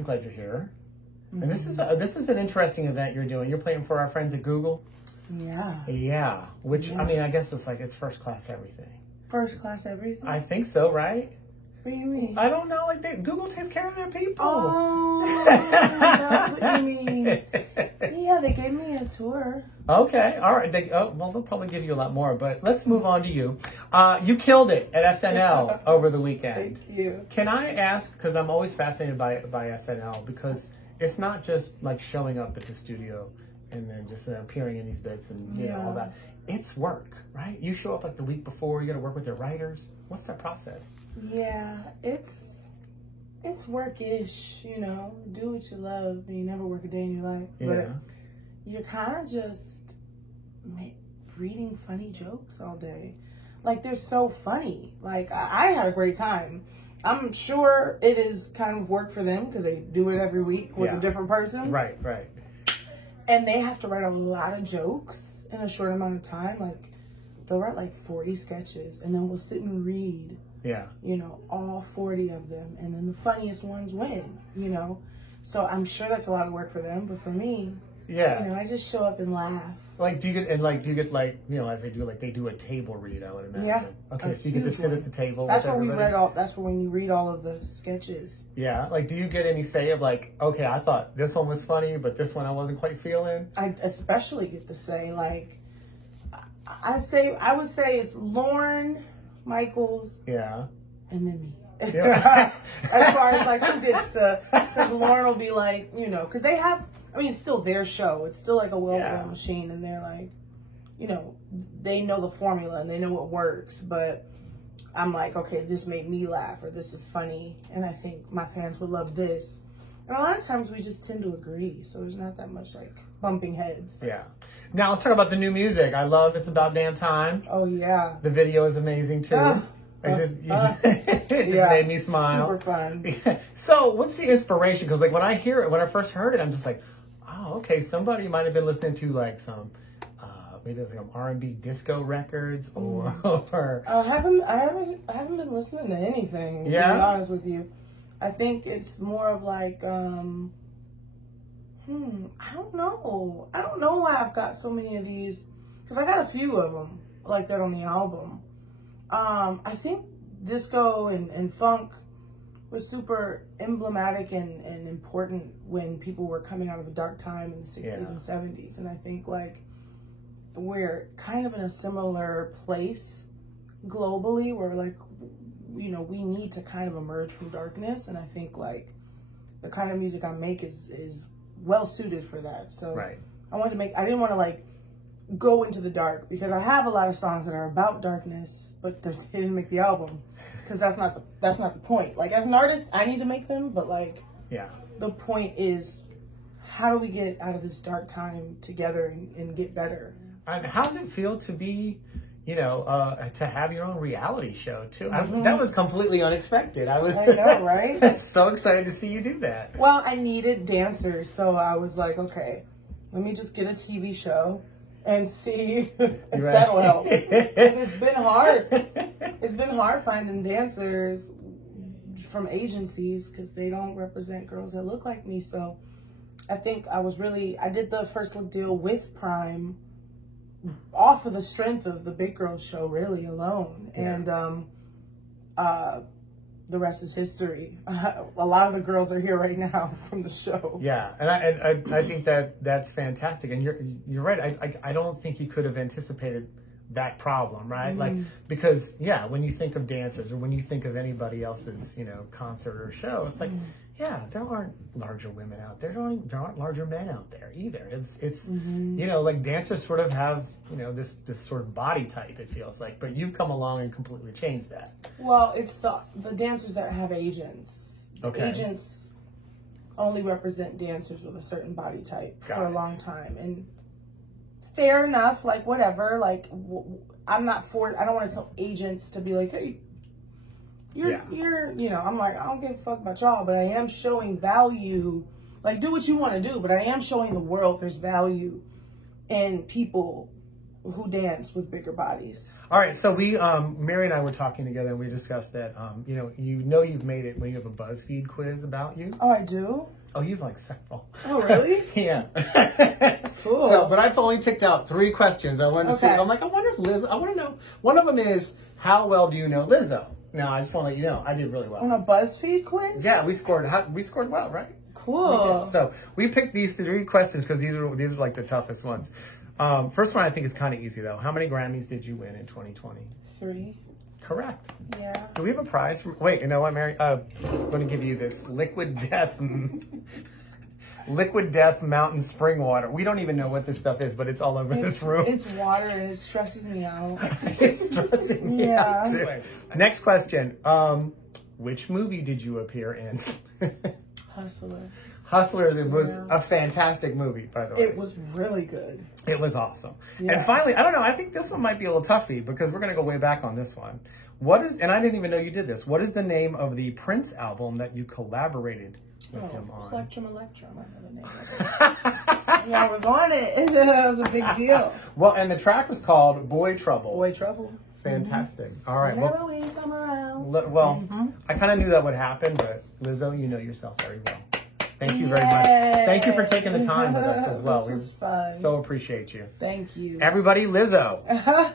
I'm glad you're here. Mm-hmm. And this is an interesting event you're doing. You're playing for our friends at Google. Yeah. Yeah. Which I mean, I guess it's first class everything. First class everything. I think so, right? What do you mean? I don't know. Like Google takes care of their people. Oh, that's what you mean. Yeah, they gave me a tour. Okay, all right. Well, they'll probably give you a lot more, but let's move on to you. You killed it at SNL over the weekend. Thank you. Can I ask, because I'm always fascinated by SNL, because it's not just like showing up at the studio and then just appearing in these bits and you know all that. It's work, right? You show up like the week before. You got to work with your writers. What's that process? Yeah, it's work-ish, you know. Do what you love, and you never work a day in your life. Yeah. But you're kind of just reading funny jokes all day. Like, they're so funny. Like, I had a great time. I'm sure it is kind of work for them because they do it every week with a different person. Right, right. And they have to write a lot of jokes in a short amount of time. Like, they'll write like 40 sketches, and then we'll sit and read. Yeah. You know, all 40 of them. And then the funniest ones win, you know. So I'm sure that's a lot of work for them. But for me, you know, I just show up and laugh. Like, do you get you know, as they do a table read, I would imagine. Yeah. Okay, so you get to sit at the table. That's with where everybody? that's when you read all of the sketches. Yeah. Like, do you get any say of like, okay, I thought this one was funny, but this one I wasn't quite feeling? I especially get to say, like, I would say it's Lorne Michaels. Yeah. And then me. Yeah. As far as like who gets because Lorne will be like, you know, because they have, I mean, it's still their show. It's still like a well-oiled machine, and they're like, you know, they know the formula and they know what works. But I'm like, okay, this made me laugh, or this is funny, and I think my fans would love this. And a lot of times we just tend to agree, so there's not that much like bumping heads. Yeah. Now let's talk about the new music. I love It's About Damn Time. Oh yeah. The video is amazing too. It just made me smile. Super fun. So what's the inspiration? Because like when I first heard it, I'm just like, oh, okay, somebody might have been listening to like some maybe it's like R&B disco records or I haven't been listening to anything, to be honest with you. I think it's more of like I don't know why I've got so many of these, because I got a few of them like that on the album. I think disco and funk were super emblematic and important when people were coming out of a dark time in the 60s and 70s. And I think like we're kind of in a similar place globally where like, you know, we need to kind of emerge from darkness. And I think like the kind of music I make is well suited for that. So I didn't want to like go into the dark, because I have a lot of songs that are about darkness, but they didn't make the album because that's not the point. Like, as an artist, I need to make them, but like the point is, how do we get out of this dark time together and get better? And how does it feel to be, you know, to have your own reality show too? That was completely unexpected. I know, right? So excited to see you do that. Well, I needed dancers, so I was like, okay, let me just get a TV show and see if that'll help. It's been hard. It's been hard finding dancers from agencies because they don't represent girls that look like me. So I think I did the first look deal with Prime off of the strength of the Big Girl Show, really, alone. And the rest is history. A lot of the girls are here right now from the show. Yeah, and I think that's fantastic. And you're right. I don't think you could have anticipated that problem, right? Like, because when you think of dancers or when you think of anybody else's, you know, concert or show, it's like, there aren't larger women out there. There aren't larger men out there either. It's you know, like dancers sort of have, you know, this sort of body type, it feels like, but you've come along and completely changed that. Well, it's the dancers that have agents. Okay. Agents only represent dancers with a certain body type for a long time, and fair enough, like whatever, like I don't want to tell agents to be like, hey, you're, you know, I'm like, I don't give a fuck about y'all, but I am showing value. Like, do what you want to do, but I am showing the world there's value in people who dance with bigger bodies. All right, so we, Mary and I were talking together, and we discussed that, you know you've made it when you have a BuzzFeed quiz about you. Oh, I do? Oh, you've like several. Oh, really? Yeah. Cool. So, but I've only picked out 3 questions. I wanted to see. I'm like, I wonder if Liz. I want to know. One of them is, how well do you know Lizzo? Now, I just want to let you know, I did really well On a BuzzFeed quiz? Yeah, we scored well, right? Cool. So we picked these 3 questions because these are like the toughest ones. First one I think is kind of easy though. How many Grammys did you win in 2020? 3. Correct. Yeah. Do we have a prize for? Wait, you know what, Mary? I'm going to give you this Liquid Death Mountain Spring Water. We don't even know what this stuff is, but it's all over this room. It's water and it stresses me out. It's stressing me out too. Next question. Which movie did you appear in? Hustlers. Hustlers. It was a fantastic movie, by the way. It was really good. It was awesome. Yeah. And finally, I don't know, I think this one might be a little toughy because we're going to go way back on this one. What is, and I didn't even know you did this, what is the name of the Prince album that you collaborated with him on? Plectrum Electrum, I know the name of it. Yeah, I was on it. That was a big deal. Well, and the track was called Boy Trouble. Boy Trouble. Fantastic. All right. Whenever we come around. I kind of knew that would happen, but Lizzo, you know yourself very well. Thank you very much. Thank you for taking the time with us as well. This was fun. So appreciate you. Thank you. Everybody, Lizzo.